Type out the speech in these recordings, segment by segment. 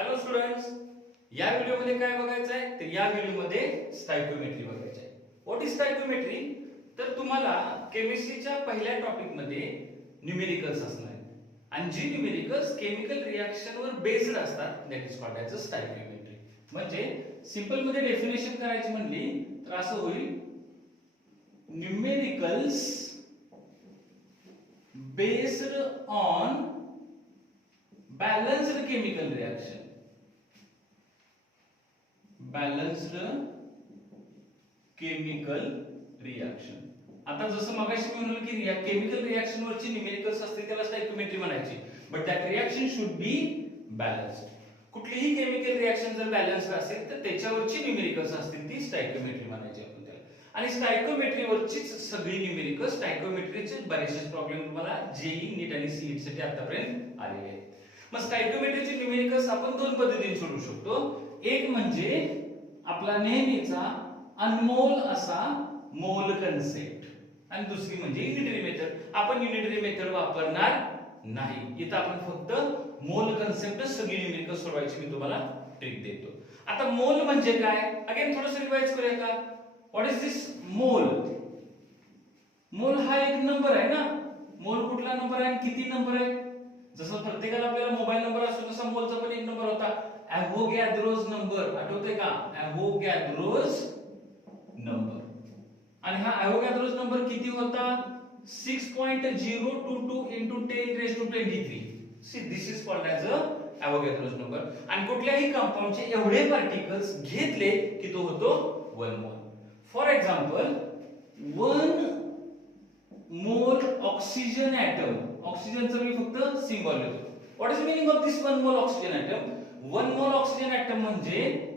Hello students, या व्हिडिओमध्ये काय बघायचं आहे तर या व्हिडिओमध्ये स्टॉइकियोमेट्री बघायची आहे. What is stoichiometry? तर तुम्हाला केमिस्ट्रीच्या पहिल्या टॉपिक मध्ये न्यूमेरिकल्स असणार आहेत आणि जी न्यूमेरिकल्स केमिकल रिएक्शनवर बेस्ड असतात that is called as a stoichiometry. म्हणजे सिंपल मध्ये डेफिनेशन करायची म्हणली तर असं होईल, numericals based on balanced chemical reaction. Balanced chemical reaction. आता जसं मगाशी मी म्हणलो की केमिकल रिएक्शन वरची न्यूमेरिकल्स असते त्याला स्टॉइकियोमेट्री म्हणायची, but that reaction should be balanced. कुठलीही केमिकल रिएक्शन जर बॅलन्स्ड असेल तर त्याच्यावरची न्यूमेरिकल्स असतील ती स्टॉइकियोमेट्री म्हणायची आपण त्याला. आणि स्टॉइकियोमेट्री वरचीच सगळी न्यूमेरिकल्स, स्टॉइकियोमेट्रीचे बरेचसे प्रॉब्लेम तुम्हाला जेई नीट आणि सीईटी साठी आतापर्यंत आलेले आहेत. मग स्टॉइकियोमेट्रीचे न्यूमेरिकल्स आपण दोन पद्धतीने सोडवू शकतो. एक म्हणजे आपला नेहमीचा अनमोल असा मोल कन्सेप्ट आणि दुसरी म्हणजे युनिटरी मेथड. आपण युनिटरी मेथड वापरणार नाही, इथं आपण फक्त मोल कन्सेप्ट सगळी न्यूमेरिकल्स सोडवायची मी तुम्हाला ट्रिक देतो. आता मोल म्हणजे काय, अगेन थोडंसं रिवाइज करूया का. व्हॉट इज दिस मोल? मोल हा एक नंबर आहे ना. मोल कुठला नंबर आहे आणि किती नंबर आहे? जसं प्रत्येकाला आपल्याला मोबाईल नंबर असतो तसा मोलचा पण एक नंबर होता, ॲव्होगॅद्रोज नंबर. आठवतंय का? ॲव्होगॅद्रोज नंबर. आणि हा ॲव्होगॅद्रोज नंबर किती होता? 6.022 into 10 raised to 23. See, this is called as a Avogadro's number. आणि कुठल्याही कंपाऊंडचे एवढे पार्टिकल्स घेतले की तो होतो 1 मोल. For example 1 mole oxygen item. ऑक्सिजनचं मी फक्त सिंबल लिहितो. What is the meaning of this 1 mole oxygen item? 1 mole oxygen item म्हणजे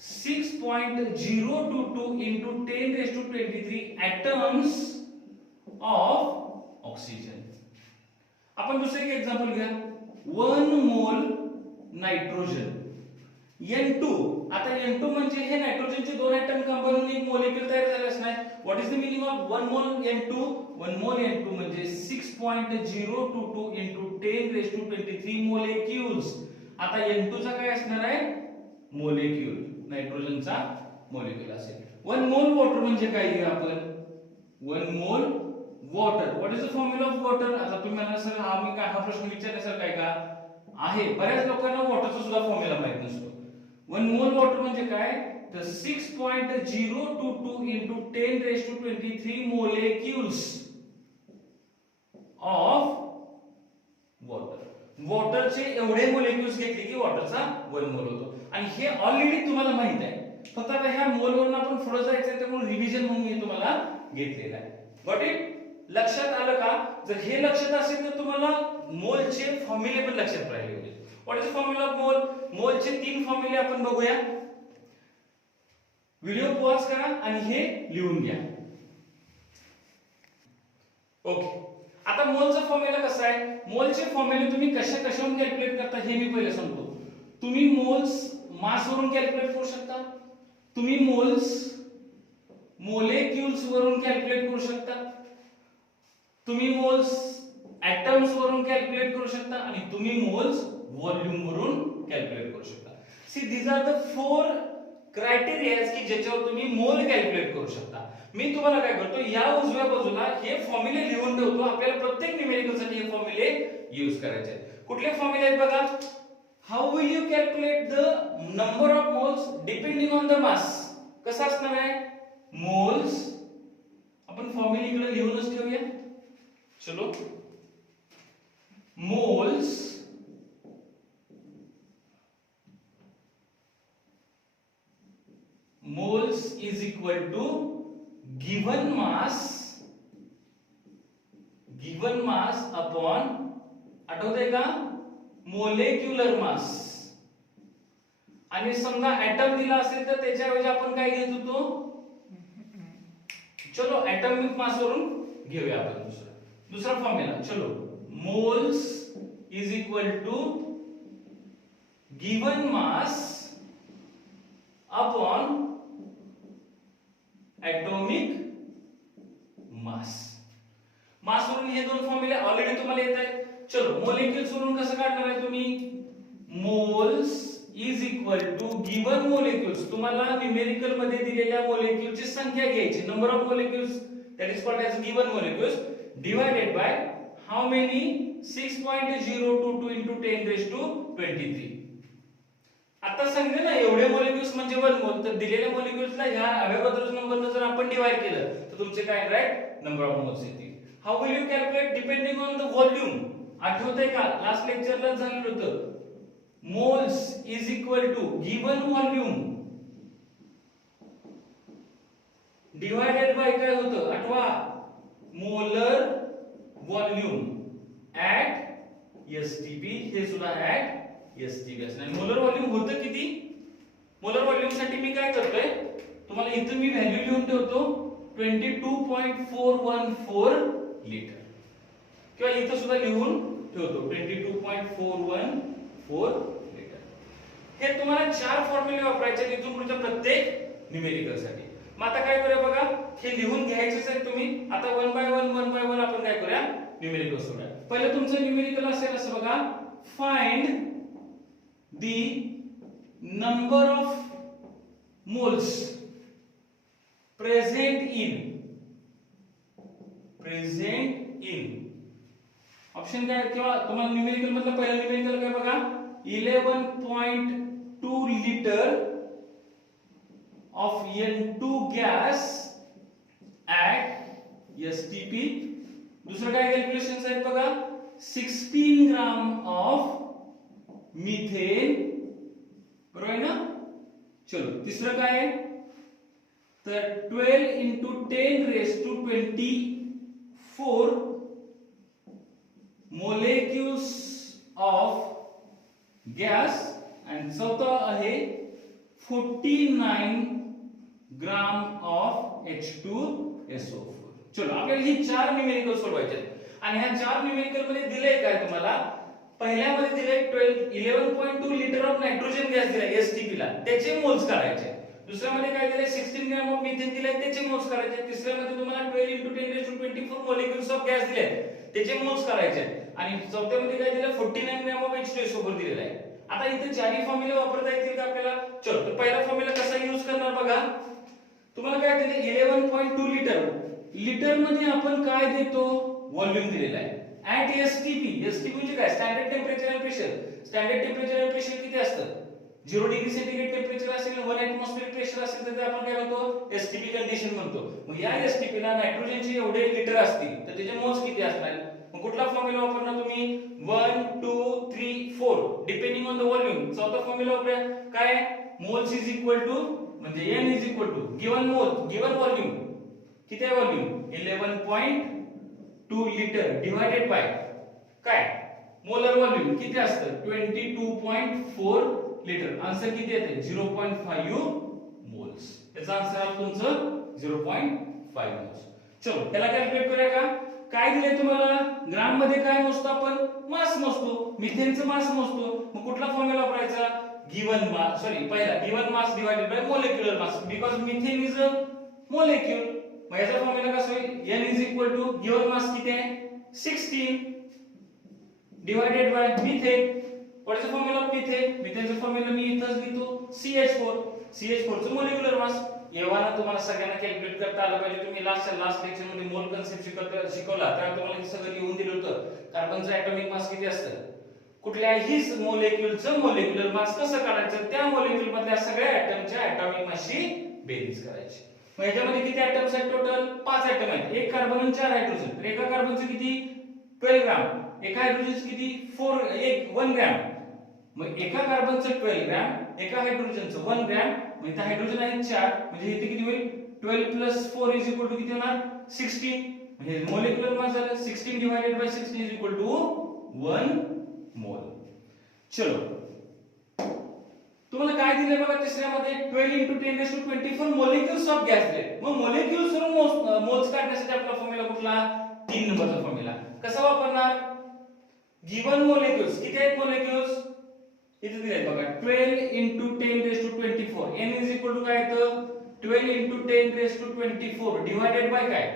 6.022 into 10 raised to 23 atoms of oxygen. आपण दुसरे एक एक्झाम्पल घ्या. 1 मोल नायट्रोजन N2. आता N2 म्हणजे हे नायट्रोजनचे दोन ॲटम कंबाईन होऊन एक मॉलिक्यूल तयार झाले असणार. What is the meaning of 1 मोल N2? 1 मोल N2 म्हणजे 6.022 into 10 raised to 23 molecules. आता N2 चा काय असणार आहे? मोलेक्यूल. नायट्रोजनचा मोलेक्यूल असेल. 1 मोल वॉटर म्हणजे काय घेऊ आपण? 1 मोल water. What is the formula of water? आता तुम्ही मला सर हा प्रश्न विचारण्यासारखा आहे का? आहे. बऱ्याच लोकांना वॉटरचा सुद्धा फॉर्म्युला माहित नसतो. 1 मोल वॉटर म्हणजे काय? तर 6.022 into 10 raised to 23 molecules of water. वॉटरचे एवढे मोलेक्युल्स घेतले की वॉटरचा 1 मोल होतो. आणि हे ऑलरेडी तुम्हाला माहित आहे, फक्त आता ह्या मोल वरून आपण पुढे जायचं त्यामुळे रिव्हिजन म्हणून मी तुम्हाला घेतलेला आहे. Got it? लक्षात आलं का? जर हे लक्षात असेल तर तुम्हाला मोलचे फॉर्म्युले पण लक्षात राहिले होते. What is the formula of mole? मोलचे 3 फॉर्म्युले आपण बघूया. व्हिडिओ पॉज करा आणि हे लिहून घ्या. ओके. आता मोलचा फॉर्म्युला कसा आहे? मोलचे फॉर्म्युले तुम्ही कशावरून कॅल्क्युलेट करता हे मी पहिले सांगतो. तुम्ही मोल्स मास वरून कॅल्क्युलेट करू शकता, तुम्ही मोल्स मोलेक्युल्स वरून कॅल्क्युलेट करू शकता, तुम्ही मोल्स ॲटम्स वरून कॅल्क्युलेट करू शकता आणि तुम्ही मोल्स व्हॉल्यूम वरून कॅल्क्युलेट करू शकता. See these are the 4 criterias की ज्याच्यावर तुम्ही मोल कॅल्क्युलेट करू शकता. मी तुम्हाला काय करतो, या उजव्या बाजूला हे फॉर्म्युले लिहून ठेवतो. आपल्याला प्रत्येक न्यूमेरिकल साठी हे फॉर्म्युले यूज करायचे आहेत. कुठले फॉर्म्युले आहेत बघा. How will you calculate the number of moles depending on the mass? कसं असणार आहे? मोल्स. आपण फॉर्म्युले इकडे लिहूनच ठेवूया. चलो. Moles moles is equal to given mass upon, आठवतंय का? मोलेक्युलर मास. आणि समजा ॲटम दिला असेल तर त्याच्याऐवजी आपण काय घेत होतो? चलो ॲटॉमिक मास वरून घेऊया आपण दुसरा फॉर्म्युला. चलो. Moles is equal to given mass upon atomic mass. Mass वरून हे दोन फॉर्म्युले ऑलरेडी तुम्हाला येत आहेत. चलो मोलेक्युल्स वरून कसं काढणार आहे तुम्ही? Moles is equal to given molecules. तुम्हाला न्यूमेरिकल मध्ये दिलेल्या मोलेक्युलची संख्या घ्यायची, number of molecules that is called as given molecules divided by how many 6.022 into 10 raised to 23. आता सांगितलं ना एवढे मोलेक्युल्स म्हणजे 1 मोल, तर दिलेल्या मोलेक्युल्सला ह्या अवेगोद्रोस नंबरने जर आपण डिवाइड केलं तर तुमचे काय राईट नंबर ऑफ मोल्स येतील. How will you calculate depending on the volume. आठवतंय का लास्ट लेक्चरला झालेलं होतं. Moles is equal to given volume divided by काय होतं आठवा मोलर व्हॉल्यूम ऍट एसटीपी. हे सुद्धा ऍट एसटीपी असणार. मोलर व्हॉल्यूम होतं किती. मोलर व्हॉल्यूम साठी मी काय करतोय तुम्हाला इथं मी व्हॅल्यू लिहून ठेवतो 22.414 लिटर किंवा इथं सुद्धा लिहून ठेवतो 22.414 लिटर. हे तुम्हाला 4 फॉर्म्युले वापरायचे इथून पुढच्या प्रत्येक न्यूमेरिकल साठी. मग आता काय करूया बघा हे लिहून घ्यायचेच आहे तुम्ही. आता 1 बाय 1 आपण काय करूया न्यूमेरिकल सोडूया. पहिलं तुमचं न्यूमेरिकल असेल असं बघा find the number of moles present in option काय किंवा तुम्हाला न्यूमेरिकल मधलं पहिलं न्यूमेरिकल काय बघा 11.2 litre of N2 gas at STP. दुसरं काय कॅल्क्युलेशन्स आहेत बघा 16 ग्राम ऑफ मिथेन. बरोबर आहे ना. चलो तिसरं काय आहे तर 12 into 10 raised to 24 molecules of gas. आणि चौथा आहे 49 ग्राम ऑफ H2SO4. चलो आपल्याला ही 4 न्यूमेरिकल सोडवायचे आहेत. आणि ह्या 4 न्यूमेरिकल मध्ये दिले काय तुम्हाला पहिल्यामध्ये दिले 11.2 लिटर ऑफ नायट्रोजन गॅस दिलाय एसटीपी ला त्याचे मोल्स काढायचे. दुसऱ्यामध्ये काय दिले 16 ग्रॅम ऑफ मिथेन दिलाय त्याचे मोल्स काढायचे. तिसऱ्यामध्ये तुम्हाला 12 into 10 raised to 24 molecules of gas दिले त्याचे मोल्स काढायचे. आणि चौथ्यामध्ये काय दिलं 49 ग्रॅम ऑफ H2SO4 दिलेला आहे. आता इथे चारही फॉर्म्युले वापरता येतील का आपल्याला. चलो तर पहिला फॉर्म्युला कसा यूज करणार बघा. तुम्हाला काय दिले 11.2 लिटर. लिटर मध्ये आपण काय देतो व्हॉल्यूम दिलेला आहे ऍट एसटीपी. एसटीपी म्हणजे काय standard temperature and pressure. Standard temperature and pressure किती असतं 0 डिग्री सेंटीग्रेड टेम्परेचर असेल 1 एटमॉस्फिअर प्रेशर असेल तर आपण काय म्हणतो एसटीपी कंडिशन म्हणतो. मग या एसटीपी ला नायट्रोजनचे एवढे लिटर असतील तर त्याचे मोल्स किती असणार. मग कुठला फॉर्म्युला वापरणार तुम्ही 1 2 3 4 डिपेंडिंग ऑन द व्हॉल्यूम. चौथा फॉर्म्युला वापरूया काय मोल्स इज इक्वल टू म्हणजे n is equal to given mole given volume किती आहे व्हॉल्यूम 11.2 लिटर डिवाइडेड बाय काय मोलर व्हॉल्यूम किती असतं 22.4 लिटर. आन्सर किती येते 0.5 मोल्स. याचा आन्सर आहे तुमचं 0.5 मोल्स. चलो त्याला कॅल्क्युलेट करूया का. काय दिले तुम्हाला ग्राम मध्ये काय मोजतो आपण मास मोजतो. मिथेनचं मास मोजतो. मग कुठला फॉर्म्युला वापरायचा गिवन मास पहिला given mass divided by molecular mass because methane is a molecule. मग याचा फॉर्म्युला कसा होईल n is equal to given mass किती आहे 16 divided by methane. What is the formula of methane. मिथेनचा फॉर्म्युला मी इथंच लिहितो CH4. CH4 चं मोलेक्युलर मास. एव्हाना तुम्हाला सगळ्यांना कॅल्क्युलेट करता आलं पाहिजे. तुम्ही लास्ट लेक्चर मध्ये मोल कन्सेप्ट शिकवला त्यावेळी तुम्हाला हे सगळं लिहून दिलं होतं. कार्बनचं ऍटॉमिक मास किती असतं कुठल्याही मोलेक्युलचं मोलेक्युलर मास कसं काढायचं त्या मोलेक्युल मधल्या सगळ्या ऍटमच्या ऍटॉमिक मासची बेरीज करायची. मग याच्यामध्ये किती ऍटम्स आहेत टोटल 5 ऍटम आहेत. एक कार्बन आणि 4 हायड्रोजन. तर एका कार्बनचं किती 12 ग्रॅम. एका हायड्रोजनचं किती 1 ग्रॅम. मग एका कार्बनचं 12 ग्रॅम एका हायड्रोजनचं 1 ग्रॅम. मग इथे हायड्रोजन आहे 4 म्हणजे इथे किती होईल 12 + 4 = किती होणार 16. म्हणजे मोलेक्युलर मास झालं 16 डिवाइडेड बाय 16 = 1 मोल. चलो तुम्हाला काय दिले बघा तिसऱ्यामध्ये 12 × 10⁻24 मोलेक्युल्स ऑफ गॅस दिले. मग मोलेक्युल्स वरून मोल्स काढण्यासाठी आपला फॉर्म्युला कुठला 3 नंबरचा फॉर्म्युला. कसा वापरणार गिवन मोलेक्युल्स किती आहेत मोलेक्युल्स इथे दिले बघा 12 × 10⁻24 n इज इक्वल टू काय येतं 12 × 10⁻24 डिवाइडेड बाय काय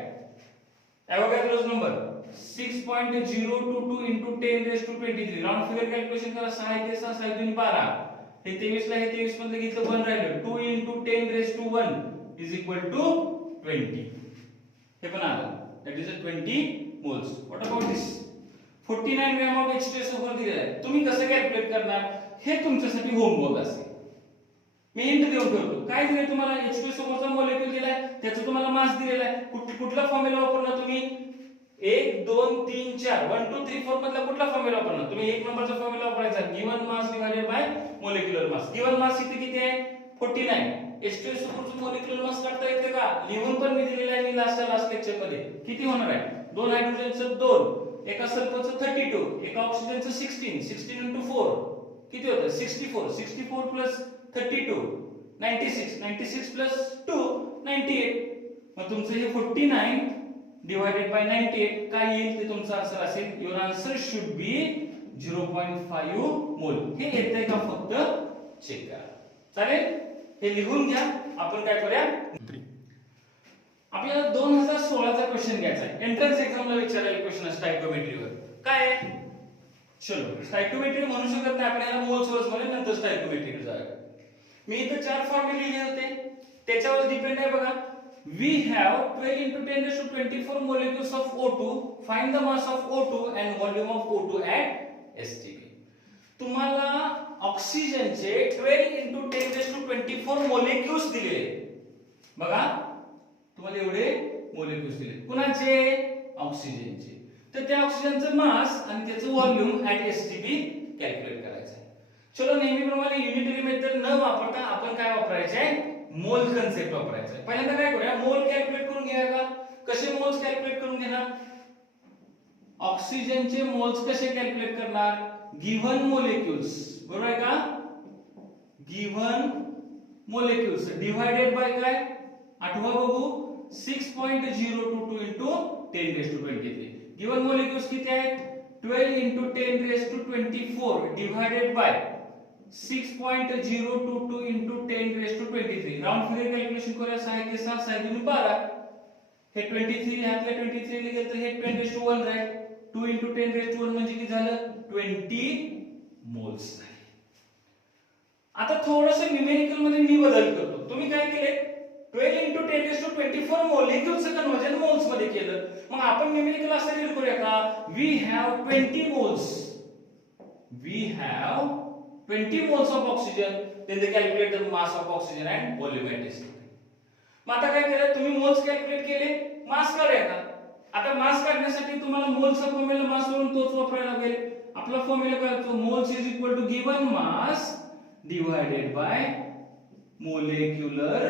Avogadro's number 6.022 into 10 raised to 23 round figure calculation करा 6 1 6 6 2 12 हे 23 ला हे 23 मधलं घेतलं 1 राहिलं 2 into 10 raised to 1 is equal to 20 हे पण आलं that is a 20 moles what about this 49 gram of H2SO4 दिलेला आहे तुम्ही कसं कॅल्क्युलेट करणार हे तुमच्यासाठी होमवर्क असेल मी हिंट देऊन ठेवतो काय दिले तुम्हाला H2SO4 चा मॉलिक्यूल दिलाय त्याचं तुम्हाला मास दिलेला आहे कुठला फॉर्म्युला वापरणार तुम्ही 1 2 3 4 1 2 3 4 मधला कुठला फॉर्म्युला वापरणार तुम्ही एक नंबरचा फॉर्म्युला वापरायचा given mass divided by molecular mass given mass इथे किती आहे 49 H2SO4 चं मोलेक्युलर मास काढता येते का लिहून पण मी दिलेला आहे मी लास्ट लेक्चर मध्ये किती होणार आहे दोन हायड्रोजनचं 2 एका सल्फरचं 32 एका ऑक्सिजनचं 16 into 4 किती होतं 64 plus 32 96 plus 2 98 मग तुमचं हे 49 divided by 98 काय येईल ते तुमचा आन्सर असेल युअर आन्सर शुड बी 0.5 मोल हे येतंय का फक्त चेक करा चालेल हे लिहून घ्या आपण काय करूया आपल्याला 2016 चा क्वेश्चन घ्यायचा आहे एंट्रन्स एक्झामला विचारलेला क्वेश्चन स्टॉइकियोमेट्रीवर काय आहे चलो स्टॉइकियोमेट्री म्हणू शकत नाही आपण याला मोल्स वर्स म्हणून नंतर स्टॉइकियोमेट्री जाऊया मी इथे चार फॉर्म्युले लिहिले होते त्याच्यावर डिपेंड आहे बघा we have 12 into 10 raised to 24 molecules of O2 find the mass of O2 and volume of O2 at STP तुम्हाला ऑक्सिजनचे 12 into 10 raised to 24 molecules दिले बघा तुम्हाला एवढे मोलेक्युल्स दिले कुणाचे ऑक्सिजनचे तर त्या ऑक्सिजनचं मास आणि त्याचं व्हॉल्यूम ऍट एसटीपी कॅल्क्युलेट करायचं आहे चलो नेहमीप्रमाणे युनिटरी मेथड न वापरता आपण काय वापरायचे आहे मोल कन्सेप्ट वापरायचा आहे पहिल्यांदा काय करूया मोल कॅल्क्युलेट करून घ्या का कसे मोल्स कॅल्क्युलेट करून घेणार ऑक्सिजनचे मोल्स कसे कॅल्क्युलेट करणार गिव्हन मोलेक्युल्स बरोबर आहे का गिव्हन मोलेक्युल्स डिवाइडेड बाय काय आठवा बघू 6.022 into 10 raised to 23 given molecules किती आहेत 12 into 10 raised to 24 divided by 6.022 into 10 raised to 23 round figure calculation करूया 6 1 6 6 2 12 हे 23 ह्यातले 23 लिहिले तर हे 10 raised to 1 राहील 2 into 10 raised to 1 म्हणजे किती झालं 20 मोल्स आता थोडंसं न्यूमेरिकल मध्ये मी बदल करतो तुम्ही काय केले 12 into 10 raised to 24 मोलेक्युल्सचं कन्वर्जन मोल्स मध्ये केलं मग आपण न्यूमेरिकल असं रीड करूया का we have 20 moles we have 20 moles of oxygen then they calculate the mass of oxygen and volume at STP मग आता काय केलं तुम्ही मोल्स कॅल्क्युलेट केले मास काढूया का आता मास काढण्यासाठी तुम्हाला मोल्सचा फॉर्म्युला मास वरून तोच वापरायला लागेल आपला फॉर्म्युला काय असतो moles is equal to given mass divided by molecular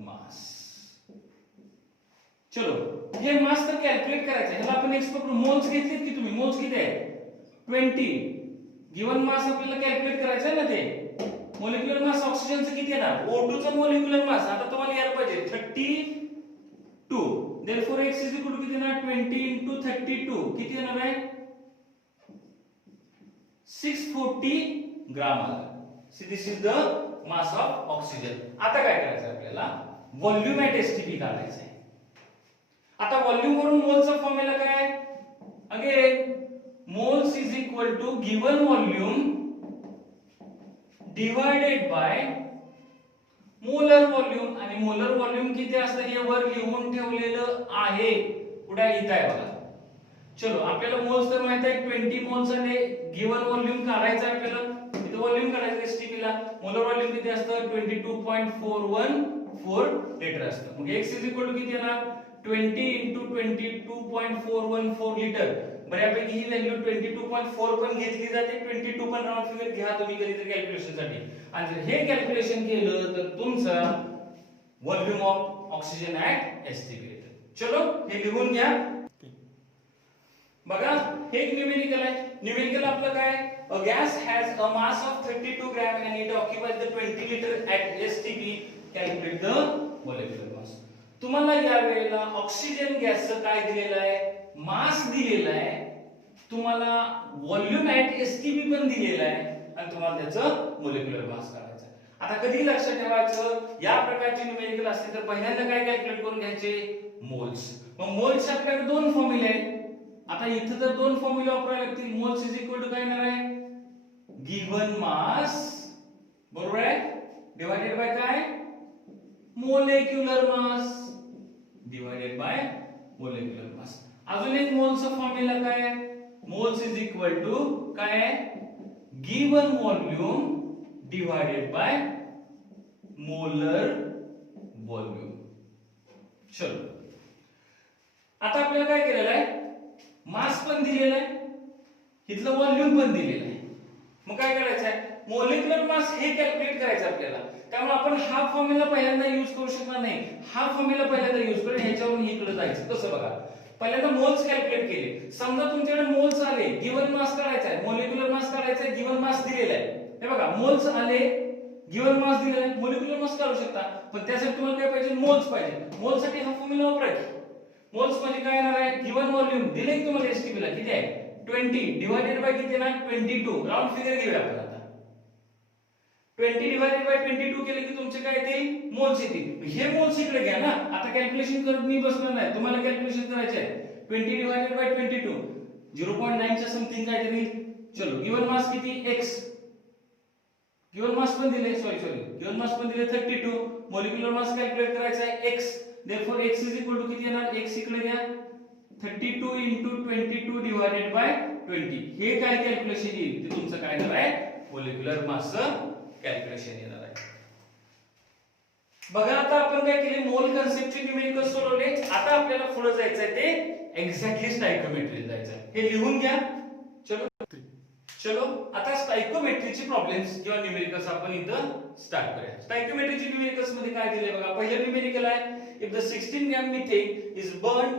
mass चलो हे मास तर कॅल्क्युलेट करायचं ह्याला आपण एक्सपेक्ट मोल्स घेतलेत की तुम्ही मोल्स किती आहेत 20 गिवन मास आपल्याला कॅल्क्युलेट करायचं आहे ना ते मोलेक्युलर मास ऑक्सिजनचं किती येणार O2 चं मोलेक्युलर मास आता तुम्हाला यायला पाहिजे 32 therefore x is equal to किती येणार 20 into 32 किती येणार आहे 640 ग्राम आला so this is the mass of oxygen आता काय करायचं आपल्याला व्हॉल्यूम ऍट एसटीपी काढायचं आहे आता व्हॉल्यूम वरून मोलचा फॉर्म्युला काय again moles is equal to given volume divided by molar volume आणि molar volume किती असतं हे वर लिहून ठेवलेलं आहे पुढे इथं आहे बघा चलो आपल्याला मोल्स तर माहित आहे 20 मोल्स आणि गिवन व्हॉल्यूम काढायचं आहे आपल्याला इथं व्हॉल्यूम काढायचं एसटीपी ला मोलर व्हॉल्यूम किती असतं 22.414 लिटर असतं मग x is equal to किती येणार 20 into 22.414 लिटर बऱ्यापैकी ही व्हॅल्यू 22.4 पण घेतली जाते 22 पण राउंड फिगर घ्या तुम्ही कधीतरी कॅल्क्युलेशन साठी आणि जर हे कॅल्क्युलेशन केलं तर तुमचा volume of oxygen at STP येतं चलो हे लिहून घ्या बघा हे एक न्यूमेरिकल आहे न्यूमेरिकल आपलं काय a gas has a mass of 32 gram and it occupies the 20 liter at STP calculate the molecular mass तुम्हाला या वेळेला ऑक्सिजन गॅसचं काय दिलेलं आहे मास दिलेला आहे तुम्हाला व्हॉल्यूम ऍट एसटीपी पण दिलेला आहे आणि तुम्हाला त्याचं मोलेक्युलर मास काढायचं आहे आता कधी लक्षात ठेवायचं या प्रकारचे न्यूमेरिकल असते तर पहिल्यांदा काय कॅल्क्युलेट करून घ्यायचे मोल्स मग मोल्सचे आपल्याकडे दोन फॉर्म्युले आहेत आता इथं तर दोन फॉर्म्युला वापरावे लागतील. मोल्स इज इक्वल टू काय येणार आहे, गिव्हन मास, बरोबर आहे, डिवायडेड बाय काय, molecular mass, divided by molecular mass. अजून एक मोलचा फॉर्म्युला काय आहे, मोल्स इज इक्वल टू काय आहे, given volume divided by molar volume. चलो आता आपल्याला काय केलेलं आहे, मास पण दिलेला आहे, इथलं व्हॉल्यूम पण दिलेलं आहे. मग काय करायचं आहे, मोलेक्युलर मास हे कॅल्क्युलेट करायचं आपल्याला. त्यामुळे आपण हा फॉर्म्युला पहिल्यांदा यूज करू शकणार नाही, हा फॉर्म्युला पहिल्यांदा यूज करू, ह्याच्यावरून इकडे जायचं. कसं बघा, पहिल्यांदा मोल्स कॅल्क्युलेट केले. समजा तुमच्याकडे मोल्स आले, गिव्हन मास काढायचा आहे, मोलेक्युलर मास काढायचा आहे, गिव्हन मास दिलेला आहे. हे बघा मोल्स आले, गिव्हन मास दिलेला आहे, मोलेक्युलर मास काढू शकता. पण त्यासाठी तुम्हाला काय पाहिजे, मोल्स पाहिजे. मोल्स साठी हा फॉर्म्युला वापरायचा. मोल्स म्हणजे काय येणार आहे, गिव्हन व्हॉल्यूम दिले की तुम्हाला एसटीपी ला किती आहे 20 डिवाइडेड बाय किती ना 22. राऊंड फिगर घेऊया आपण आता. 20 डिवाइडेड बाय 22 केले की तुमचे काय येतील, मोल्स येतील. हे मोल्स इकडे घ्या ना. आता कॅल्क्युलेशन करत मी बसणार नाही, तुम्हाला कॅल्क्युलेशन करायचे आहे. 20 डिवाइडेड बाय 22 0.9 च्या समथिंग काय येईल. चलो गिव्हन मास किती x, गिव्हन मास पण दिले, सॉरी गिव्हन मास पण दिले 32. मोलेक्युलर मास कॅल्क्युलेट करायचा आहे x, therefore x is equal to किती येणार, x इकडे घ्या 32 into 22 divided by 20. हे काय कॅल्क्युलेशन येईल, ते तुमचं काय येणार आहे, मोलेक्युलर मास कॅल्क्युलेशन येणार आहे. बघा आता आपण काय केले, मोल कन्सेप्टचे न्यूमेरिकल सोडवले. आता आपल्याला पुढे जायचं आहे ते एक्झॅक्टली स्टायकोमेट्री जायचं आहे. हे लिहून घ्या. चलो आता स्टायकोमेट्रीचे प्रॉब्लेम्स किंवा न्यूमेरिकल्स आपण इथं स्टार्ट करूया. स्टायकोमेट्रीचे न्यूमेरिकल्स मध्ये काय दिले बघा. पहिलं न्यूमेरिकल आहे, if the 16 gram methane is burn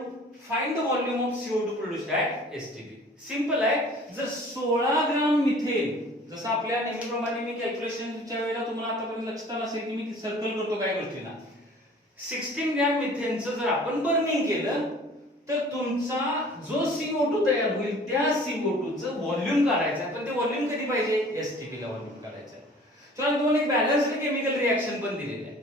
find the volume of CO2 produced at STP. Simple आहे. जर 16 ग्राम मिथेन, जसं आपल्या नेहमीप्रमाणे मी कॅल्क्युलेशनच्या वेळेला तुम्हाला आतापर्यंत लक्षात आलं असेल की मी सर्कल करतो काय गोष्टींना. 16 ग्रॅम मिथेनचं जर आपण बर्निंग केलं तर तुमचा जो CO2 तयार होईल त्या CO2 चं व्हॉल्यूम काढायचं आहे. पण ते व्हॉल्यूम कधी पाहिजे, एसटीपी ला व्हॉल्यूम काढायचं आहे. तर तुम्हाला एक बॅलन्स्ड केमिकल रिएक्शन पण दिलेली आहे.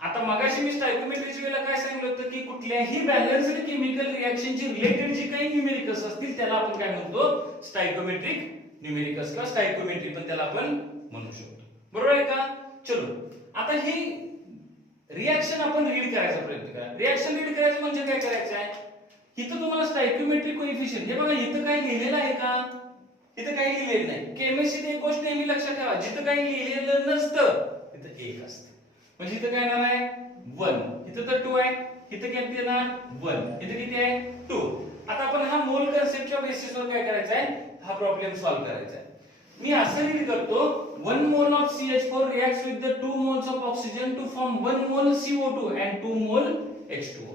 आता मगाशी मी स्टायकोमेट्रीच्या वेळेला काय सांगितलं होतं की कुठल्याही बॅलन्स्ड केमिकल रिएक्शनची रिलेटेड जी काही न्यूमेरिकल्स असतील त्याला आपण काय म्हणतो, स्टायकोमेट्रिक न्यूमेरिकल्स किंवा स्टायकोमेट्री पण त्याला आपण म्हणू शकतो. बरोबर आहे का. चलो आता ही रिएक्शन आपण रीड करायचा प्रयत्न करा. रिएक्शन रीड करायचं म्हणजे काय करायचं आहे, इथं तुम्हाला स्टायकोमेट्रिक कोएफिशियंट हे बघा, इथं काही लिहिलेलं आहे का, इथं काही लिहिलेलं नाही. केमिस्ट्रीत एक गोष्ट नेहमी लक्षात ठेवा, जिथं काही लिहिलेलं नसतं तिथं 1 असतं. म्हणजे इथं काय येणार आहे 1, इथं तर 2 आहे, इथं किती येणार 1, इथं किती आहे 2. आता आपण हा मोल कन्सेप्टच्या बेसिसवर काय करायचं आहे, हा प्रॉब्लेम सॉल्व्ह करायचा आहे. मी असं रीड करतो, 1 mole of CH4 reacts with the 2 moles of oxygen to form 1 mole CO2 and 2 mole H2O.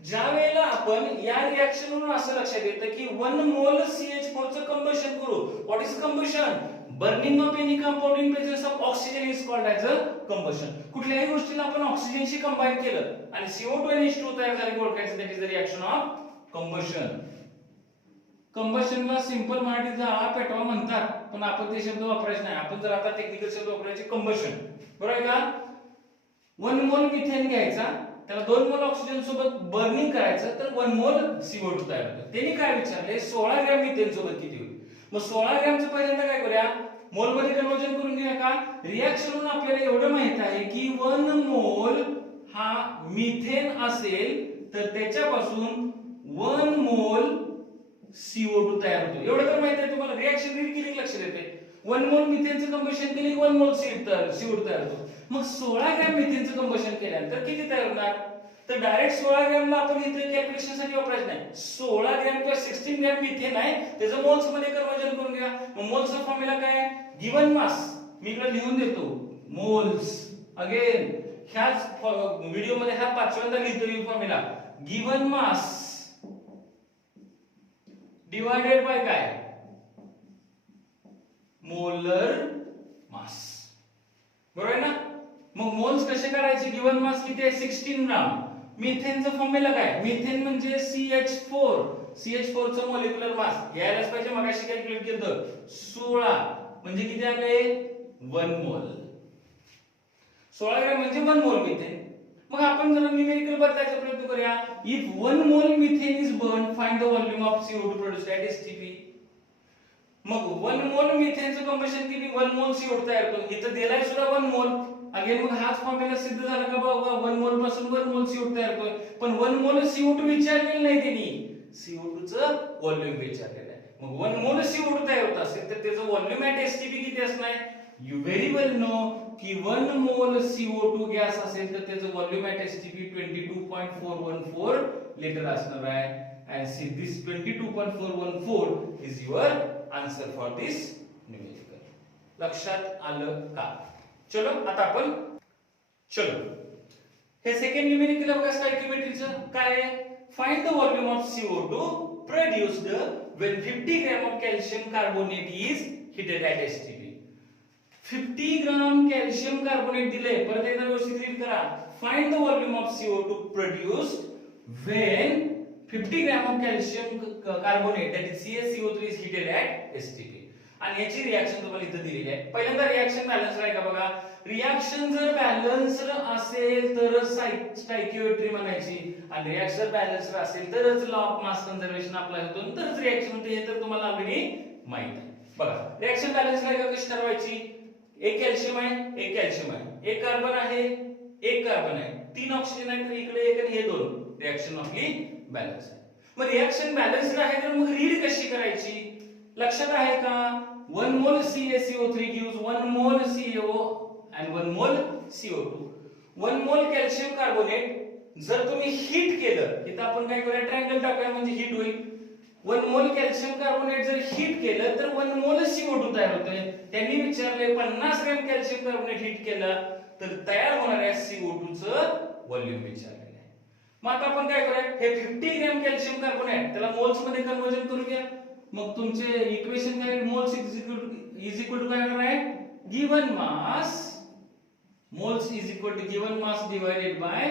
ज्या वेळेला आपण या रिएक्शन वरून असं लक्षात येतं की 1 मोल CH4 चं कंबशन करू. What is combustion, burning of any compound in presence of oxygen is called as a combustion. कुठल्याही गोष्टीला आपण ऑक्सिजनशी कंबाईन केलं आणि CO2 आणि H2O तयार झाले की ओळखायचं, that is the reaction of combustion. कंबशनला सिंपल मराठीत आळा पेटवा म्हणतात, पण आपण ते शब्द वापरायचे नाही. आपण जर आता टेक्निकल शब्द वापरायचे कंबशन, बरोबर आहे का. 1 मोल मिथेन घ्यायचा, त्याला 2 मोल ऑक्सिजन सोबत बर्निंग करायचं तर 1 मोल CO2 तयार होतं. त्यांनी काय विचारले, 16 ग्रॅम मिथेन सोबत किती होईल. मग 16 ग्रॅमचं पहिल्यांदा काय करूया, मोल मध्ये कन्वर्जन करून घेऊया का. रिएक्शन वरून आपल्याला एवढं माहित आहे की 1 मोल हा मिथेन असेल तर त्याच्यापासून 1 मोल CO2 तयार होतो. एवढं तर माहित आहे तुम्हाला. रिएक्शन रीड केली लक्षात येते. 1 मोल मिथेनचं कंबशन केले 1 मोल CO2 तयार होतो. मग 16 ग्रॅम मिथेनचं कंबशन केल्यानंतर किती तयार होणार, तर डायरेक्ट 16 ग्रॅमला आपण इथे कॅल्क्युलेशन साठी वापरायचं नाही. 16 ग्रॅम किंवा 16 ग्रॅम मिथेन आहे, त्याचं मोल्स मध्ये कन्वर्जन करून घ्या. मग मोल्सचा फॉर्म्युला काय आहे, गिव्हन मास, मी इकडे लिहून देतो मोल्स. अगेन ह्याच व्हिडिओ मध्ये हा पाचव्यांदा लिहितो मी formula, given mass divided by काय, मोलर मास. बरोबर आहे ना. मग मोल्स कसे करायचे, गिव्हन मास किती आहे 16 ग्राम. मिथेनचं फॉर्म्युला काय, मिथेन म्हणजे CH4, CH4 चं मोलेक्युलर मास यायलाच पाहिजे. मगाशी कॅल्क्युलेट केलं 16 म्हणजे किती आले 1 मोल. 16 ग्रॅम म्हणजे 1 मोल मिथेन. मग आपण जरा न्यूमेरिकल बदलायचा प्रयत्न करूया. इफ 1 मोल methane is burn, find the volume of CO2 produced at STP. मग 1 मोल मिथेनचं कंबशन किती? 1 मोल CO2 तयार होतो. इथं दिलाय सुद्धा 1 मोल. अगेन मग हाच फॉर्म्युला सिद्ध झाला का बाबा? 1 मोल पासून 1 मोल CO2 तयार होतोय. पण 1 मोल CO2 विचारलेलं नाही त्यांनी. CO2 चं व्हॉल्यूम विचारलेलं आहे. मग 1 मोल CO2 तयार होत असेल तर त्याचं व्हॉल्यूम ॲट STP किती असणार? यू व्हेरी वेल नो की 1 मोल CO2 गॅस असेल तर त्याचं व्हॉल्यूम ॲट STP 22.414 लिटर असणार आहे. And see this 22.414 is your answer for this numerical. लक्षात आलं का? चलो आता आपण हे सेकंड न्यूमेरिकल बघा स्टॉइकियोमेट्रीचं काय आहे? Find the volume of CO2 produced when 50 gram of calcium carbonate is heated at STP. 50 gram calcium carbonate दिले. परत एकदा व्यवस्थित रीड करा. Find the volume of CO2 produced when 50 gram of calcium carbonate that is CaCO3 is heated at STP. आणि याची reaction तुम्हाला इथे दिलेली आहे. पहिल्यांदा रिएक्शन बॅलन्स आहे का बघा. रिएक्शन जर बॅलन्स्ड असेल तर स्टॉइकियोमेट्री म्हणायची आणि रिएक्शन जर बॅलन्स्ड असेल तरच law of mass conservation apply होतो आणि तरच रिएक्शन होते. हे तर तुम्हाला ऑलरेडी माहित आहे. बघा रिएक्शन बॅलन्स आहे का कशी ठरवायची? एक कॅल्शियम आहे, एक कॅल्शियम आहे, एक कार्बन आहे, एक कार्बन आहे, 3 ऑक्सिजन आहे तर इकडे एक आणि हे 2. रिएक्शन आपली बॅलन्स आहे. मग रिएक्शन बॅलन्स्ड आहे तर मग रीड कशी करायची? लक्षात आहे का? 1 मोल CaCO3 gives 1 मोल CO and 1 मोल CO2. 1 मोल कॅल्शियम कार्बोनेट जर तुम्ही हीट केलं, इथं आपण काय करूया ट्रायंगल टाकूया म्हणजे हीट होईल. 1 मोल कॅल्शियम कार्बोनेट जर हीट केलं तर 1 मोल CO2 तयार होतोय. त्यांनी विचारले 50 ग्रॅम कॅल्शियम कार्बोनेट हीट केलं तर तयार होणाऱ्या CO2 चं व्हॉल्यूम विचारलेलं आहे. मग आता आपण काय करूया? हे 50 ग्रॅम कॅल्शियम कार्बोनेट त्याला मोल्स मध्ये कन्वर्जन करूया. मग तुमचे इक्वेशन काय? मोल्स इज इक्वल टू काय होणार आहे? Given mass. Moles is equal to given mass divided by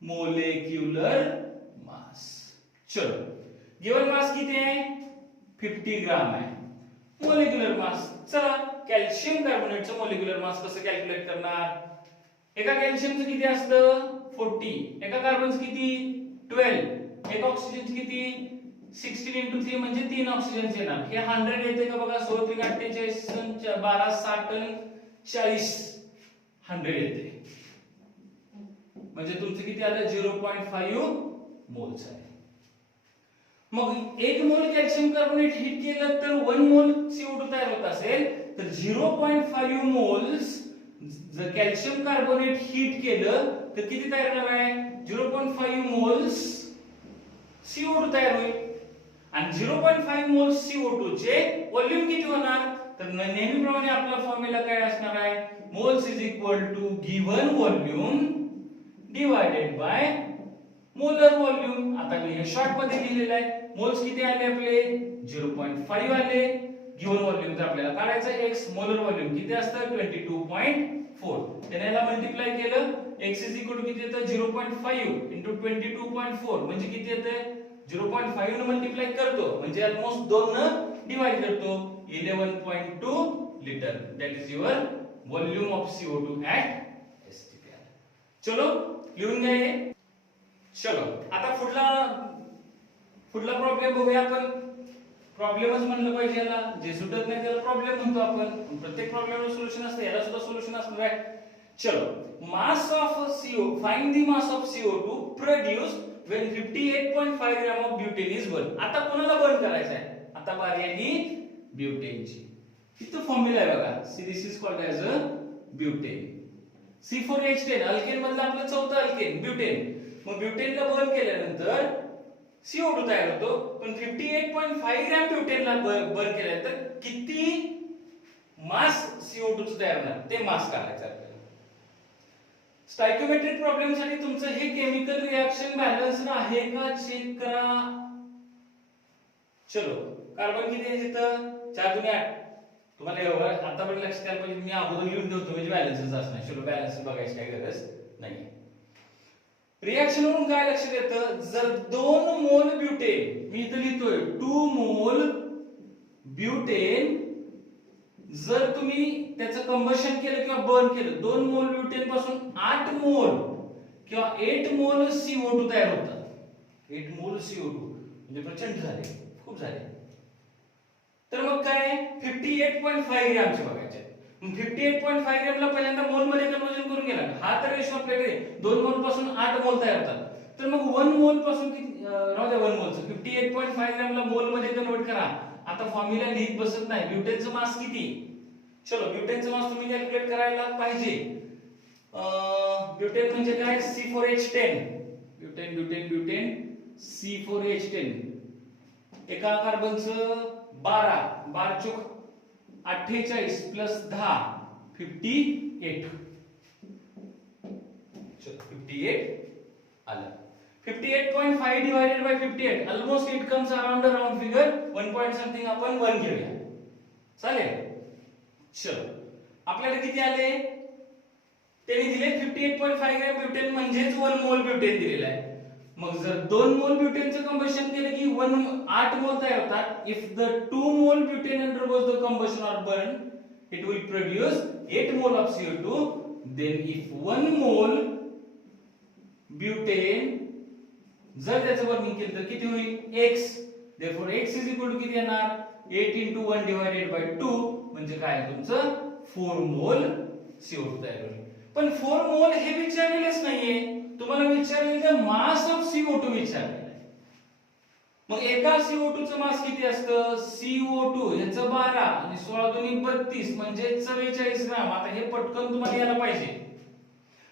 molecular mass. चलो गिवन मास किती आहे? 50 ग्राम आहे. मोलेक्युलर मास चला कॅल्शियम कार्बोनेटचं मोलेक्युलर मास कसं कॅल्क्युलेट करणार? एका कॅल्शियमचं किती असतं? 40. एका कार्बनचं किती? 12. एका ऑक्सिजनचं किती? 16 into 3 म्हणजे 3 ऑक्सिजन येणार. हे 100 येते का बघा? 16 3 48 12 60 40 100 येते. म्हणजे तुमचं किती आलं? 0.5 मोल्स आहे. मग 1 मोल कॅल्शियम कार्बोनेट हीट केलं तर 1 मोल CO2 तयार होत असेल तर 0.5 मोल्स जर कॅल्शियम कार्बोनेट हीट केलं तर किती तयार होणार आहे? 0.5 मोल्स CO2 तयार होईल. आणि 0.5 मोल्स CO2 चे व्हॉल्यूम किती होणार? तर नेहमीप्रमाणे आपला फॉर्म्युला काय असणार आहे? Moles is equal to given volume divided by molar volume. आता मी हे शॉर्ट मध्ये लिहिलेलं आहे. मोल्स किती आले आपले? 0.5 आले. गिवन व्हॉल्यूम तर आपल्याला काढायचं x. मोलर व्हॉल्यूम किती असतं? 22.4. त्याने याला मल्टिप्लाय केलं. x इज इक्वल टू किती येतं? 0.5 into 22.4 म्हणजे किती येतं? 0.5 ने मल्टिप्लाय करतो म्हणजे ऑलमोस्ट 2 ने डिवाइड करतो. 11.2 litre. That is your volume of CO2 at STP. चलो लिहून घ्या हे. चलो आता पुढला प्रॉब्लेम बघूया आपण. प्रॉब्लेमच म्हणलं पाहिजे याला. जे सुटत नाही त्याला प्रॉब्लेम म्हणतो आपण. प्रत्येक प्रॉब्लेमला सोल्युशन असतं, याला सुद्धा सोल्युशन असणार आहे. चलो mass of CO, find the mass of CO2 produced when 58.5 gram of butane is burn. आता कोणाला बर्न करायचं आहे? आता बारी आहे ब्युटेनची. इथं फॉर्म्युला आहे बघा. C this is called as a butane. C4H10 alkane मधलं आपलं चौथं अल्केन ब्युटेन. मग ब्युटेनला बर्न केल्यानंतर CO2 तयार होतो. पण 58.5 ग्रॅम ब्युटेनला बर्न केल्यानंतर किती मास CO2 तयार होणार ते मास काढायचं आहे. स्टॉइकियोमेट्रिक प्रॉब्लेम साठी तुमचं हे केमिकल रिएक्शन बॅलन्स्ड आहे का चेक करा. चलो कार्बन किती आहे तिथं? 4 2 8. तुम्हाला एवढं आता पण लक्षात आलं पाहिजे. मी अगोदर लिहून ठेवतो म्हणजे बॅलन्सच असणार. चलो बॅलन्स बघायची काही गरज नाही. रिएक्शन वरून काय लक्षात येतं? जर 2 मोल ब्युटेन, मी इथं लिहितोय 2 मोल ब्युटेन, जर तुम्ही त्याचं कंबशन केलं किंवा बर्न केलं 2 मोल ब्युटेन पासून 8 मोल किंवा 8 मोल CO2 तयार होतात. 8 मोल CO2 म्हणजे प्रचंड झाले, खूप झाले. तर मग काय 58.5 ग्रॅमचे बघायचे. 58.5 ग्रॅमला पहिल्यांदा मोल मध्ये कन्वर्जन करून गेला. हा तर रेशो आपल्याकडे 2 मोल पासून 8 मोल तयार होतात. तर मग 1 मोल पासून किती राहू द्या 1 मोलचं 58.5 ग्रॅमला मोल मध्ये कन्वर्ट करा. आता फॉर्म्युला लिहित बसत नाही. ब्युटेनचं मास किती? चलो ब्युटेनचं मास तुम्ही कॅल्क्युलेट करायला पाहिजे. ब्युटेन म्हणजे काय C4H10. Butane butane butane C4H10. एका कार्बनचं 12 चोक 48 प्लस 10 58. चलो 58 आलं. 58.5 divided by 58 almost it comes around a round figure 1 point something आपण 1 घेऊया. चालेल. चलो आपल्याला किती आले? त्यांनी दिले 58.5 ग्रॅम ब्युटेन म्हणजेच 1 मोल ब्युटेन दिलेला आहे. मग जर 2 मोल ब्युटेनचं कंबशन केलं की 8 मोल तयार होतात. इफ द 2 मोल butane undergoes the combustion or burn it will produce 8 mole of CO2. then if 1 mole butane जर त्याचं वर्णन केलं तर किती होईल? x. therefore x is equal to किती येणार? 8 into 1 divided by 2 म्हणजे काय तुमचं 4 मोल CO2 तयार होईल. पण 4 मोल हे विचारलेलंच नाहीये. तुम्हाला विचारलेलं मास ऑफ CO2 विचारलेलं आहे. मग एका CO2 चं मास किती असतं? CO2 याचं 12 आणि 16 दुनी 32 म्हणजे 44 ग्रॅम. आता हे पटकन तुम्हाला यायला पाहिजे.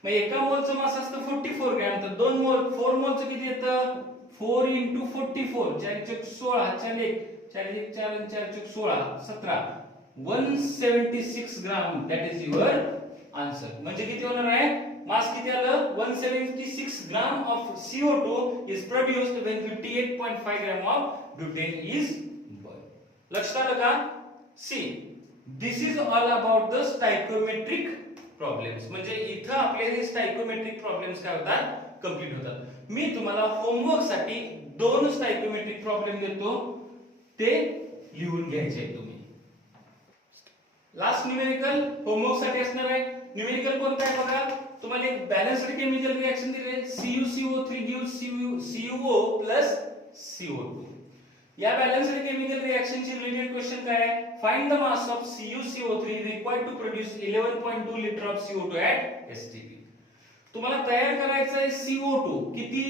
मग एका मोलचं मास असतं 44 ग्रॅम. तर 2 मोल 4 मोलचं किती येतं? 4 into 44 4 चौक 16 4 1 4 1 4 आणि 4 चौक 16 17 176 gram. That is your answer. म्हणजे किती होणार आहे? मास किती आलं? 176 gram of CO2 is produced when 58.5 gram of butane is burned. लक्षात आलं का? See this is all about the stoichiometric problems. म्हणजे इथं आपले हे स्टायकोमेट्रिक प्रॉब्लेम्स काय होतात? कंप्लीट होतात. मी तुम्हाला होमवर्क साठी 2 स्टायकोमेट्रिक प्रॉब्लेम देतो, ते लिहून घ्यायचे तुम्ही. लास्ट न्यूमेरिकल होमवर्क साठी असणार आहे. न्यूमेरिकल कोणता आहे बघा. तुम्हाला एक बॅलन्स्ड केमिकल रिएक्शन दिले. CuCO3 gives CuO plus CO2. या बॅलन्स्ड केमिकल रिएक्शन ची रिलेटेड क्वेश्चन काय आहे? Find the mass of CuCO3 required to produce 11.2 liter of CO2 at STP. तुम्हाला तयार करायचं आहे CO2 किती?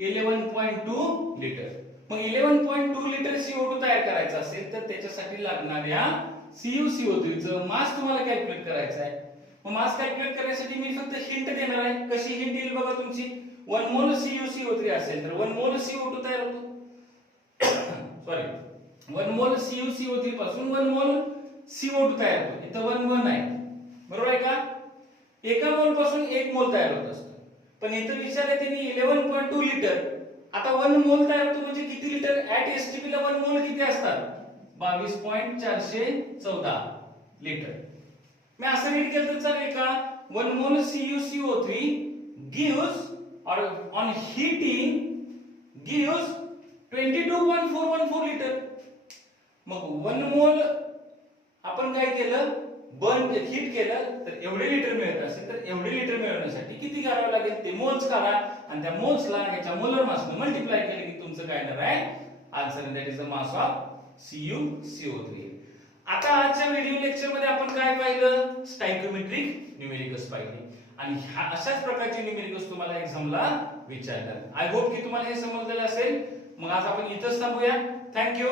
11.2 लिटर. मग 11.2 लिटर CO2 तयार करायचा असेल तर त्याच्यासाठी लागणाऱ्या CuCO3 चं मास तुम्हाला कॅल्क्युलेट करायचं आहे. मग मास कॅल्क्युलेट करण्यासाठी मी फक्त हिंट देणार आहे. कशी हिंट येईल बघा तुमची. 1 मोल CuCO3 असेल तर 1 मोल CO2 तयार होतो. सॉरी 1 मोल CuCO3 पासून 1 मोल CO2 तयार होतो. इथं 1 आहे. बरोबर आहे का? एका मोल पासून 1 मोल तयार होत असतो. पण इथं विचारलं त्यांनी 11.2 लिटर. आता 1 मोल तयार होतो म्हणजे किती लिटर? ऍट एसटीपी ला 1 मोल किती असतात? 22.414 लिटर. मी असं रीड केलं तर चालेल का? 1 मोल CuCO3 gives or on heating gives 22.414 litre. मग 1 मोल आपण काय केलं? बर्न हीट केलं तर एवढे लिटर मिळत असेल तर एवढे लिटर मिळवण्यासाठी किती करावं लागेल? ते मोल्स काढा आणि त्या मोल्सला ह्याच्या मोलर मासने मल्टिप्लाय केले की तुमचं काय येणार आहे? Answer. That is the mass of CuCO3. आता आजच्या व्हिडिओ लेक्चर मध्ये आपण काय पाहिलं? स्टायकोमेट्रिक न्यूमेरिकल्स पाहिले आणि अशाच प्रकारचे न्यूमेरिकल्स तुम्हाला एक्झामला विचारतात. आय होप की तुम्हाला हे समजलेलं असेल. मग आज आपण इथंच थांबूया. थँक्यू.